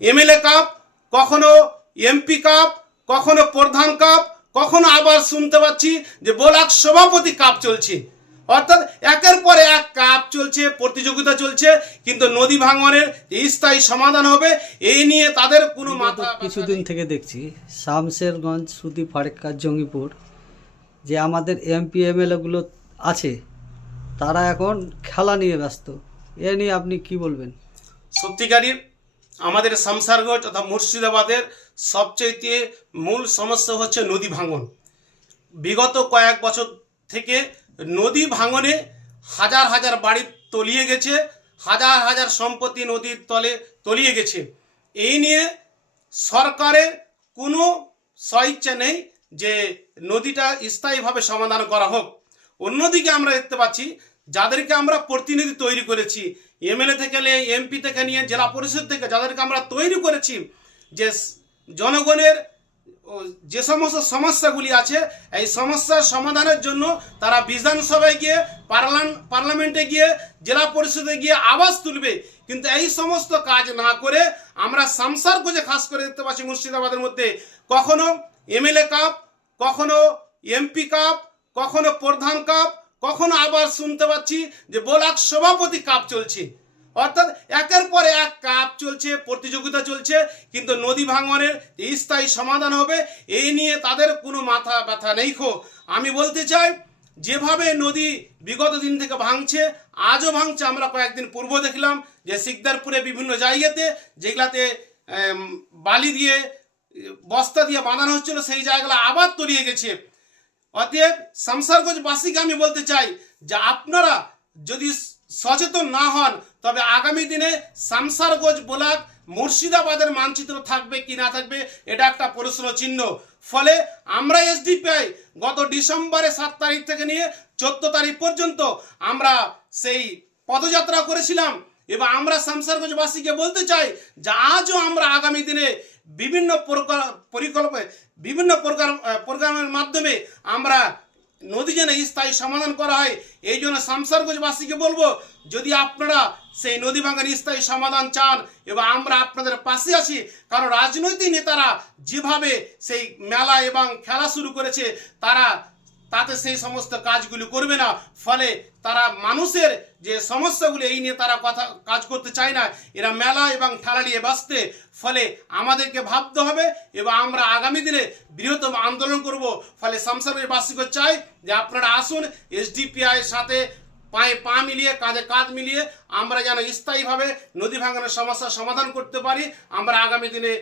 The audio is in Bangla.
এমএলএ কাপ কখনো এমপি কাপ কখনো প্রধান কাপ কখনো আবার শুনতে পাচ্ছি যে বোলাক সভাপতি কাপ চলছে। অর্থাৎ একের পর এক কাপ চলছে প্রতিযোগিতা চলছে কিন্তু নদী ভাঙনের স্থায়ী সমাধান হবে এই নিয়ে তাদের কোনো মাথা কিছুদিন থেকে দেখছি শামশেরগঞ্জ সুতি ফারেক্কা জঙ্গিপুর যে আমাদের এমপি এমএলএগুলো আছে তারা এখন খেলা নিয়ে ব্যস্ত। এ নিয়ে আপনি কি বলবেন? সত্যিকারই আমাদের শামসারগঞ্জ তথা মুর্শিদাবাদের সবচেয়ে মূল সমস্যা হচ্ছে নদী ভাঙন। বিগত কয়েক বছর থেকে নদী ভাঙনে হাজার হাজার বাড়ি তলিয়ে গেছে, হাজার হাজার সম্পত্তি নদীর তলে তলিয়ে গেছে। এই নিয়ে সরকারের কোনো স্বইচ্ছা নেই যে নদীটা স্থায়ীভাবে সমাধান করা হোক। অন্যদিকে আমরা দেখতে পাচ্ছি, যাদেরকে আমরা প্রতিনিধি তৈরি করেছি এমএলএ থেকে নিয়ে, এমপি থেকে নিয়ে, জেলা পরিষদ থেকে যাদেরকে আমরা তৈরি করেছি, যে জনগণের যে সমস্ত সমস্যাগুলি আছে, এই সমস্যার সমাধানের জন্য তারা বিধানসভায় গিয়ে পার্লামেন্টে গিয়ে, জেলা পরিষদে গিয়ে আওয়াজ তুলবে। কিন্তু এই সমস্ত কাজ না করে আমরা সামসার গোজে খাস করে দেখতে পাচ্ছি মুর্শিদাবাদের মধ্যে। কখনো এমএলএ কাপ, কখনো এমপি কাপ, কখনো প্রধান কাপ কখনো আবার শুনতে পাচ্ছি যে বোলাক সভাপতি কাপ চলছে। অর্থাৎ একের পর এক কাপ চলছে, প্রতিযোগিতা চলছে, কিন্তু নদী ভাঙনের স্থায়ী সমাধান হবে, এই নিয়ে তাদের কোনো মাথা ব্যথা নেই খো। আমি বলতে চাই, যেভাবে নদী বিগত দিন থেকে ভাঙছে, আজও ভাঙছে, আমরা কয়েকদিন পূর্ব দেখলাম যে সিকদারপুরে বিভিন্ন জায়গাতে যেগুলাতে বালি দিয়ে, বস্তা দিয়ে বাঁধানো হচ্ছিল, সেই জায়গাগুলো আবার তলিয়ে গেছে। অতএব সংসারগঞ্জবাসীকে আমি বলতে চাই যে আপনারা যদি সচেতন না হন, তবে আগামী দিনে সামসারগঞ্জ ব্লক মুর্শিদাবাদের মানচিত্র থাকবে কি না থাকবে, এটা একটা প্রশ্ন চিহ্ন। ফলে আমরা এসডিপিআই গত ডিসেম্বরে সাত তারিখ থেকে নিয়ে চোদ্দ তারিখ পর্যন্ত আমরা সেই পদযাত্রা করেছিলাম। এবার আমরা শামসারগঞ্জবাসীকে বলতে চাই যে আজও আমরা আগামী দিনে বিভিন্ন পরিকল্প, বিভিন্ন প্রকার প্রোগ্রামের মাধ্যমে আমরা নদী যেন স্থায়ী সমাধান করা হয়। এই জন্য শামসারগঞ্জবাসীকে বলব, যদি আপনারা সেই নদী ভাঙার স্থায়ী সমাধান চান, এবং আমরা আপনাদের পাশে আছি, কারণ রাজনৈতিক নেতারা যেভাবে সেই মেলা এবং খেলা শুরু করেছে, তারা তাতে সেই সমস্ত কাজগুলি করবে না। ফলে তারা মানুষের যে সমস্যাগুলি, এই নিয়ে তারা কথা, কাজ করতে চায় না। এরা মেলা এবং খেলা নিয়ে বাঁচতে ফলে আমাদেরকে ভাবতে হবে এবং আমরা আগামী দিনে বৃহত্তম আন্দোলন করব। ফলে সংসারবাসীকে চাই যে আপনারা আসুন এসডিপিআই সাথে পায়ে পা মিলিয়ে, কাঁধে কাঁধ মিলিয়ে আমরা যেন স্থায়ীভাবে নদী ভাঙনের সমস্যার সমাধান করতে পারি। আমরা আগামী দিনে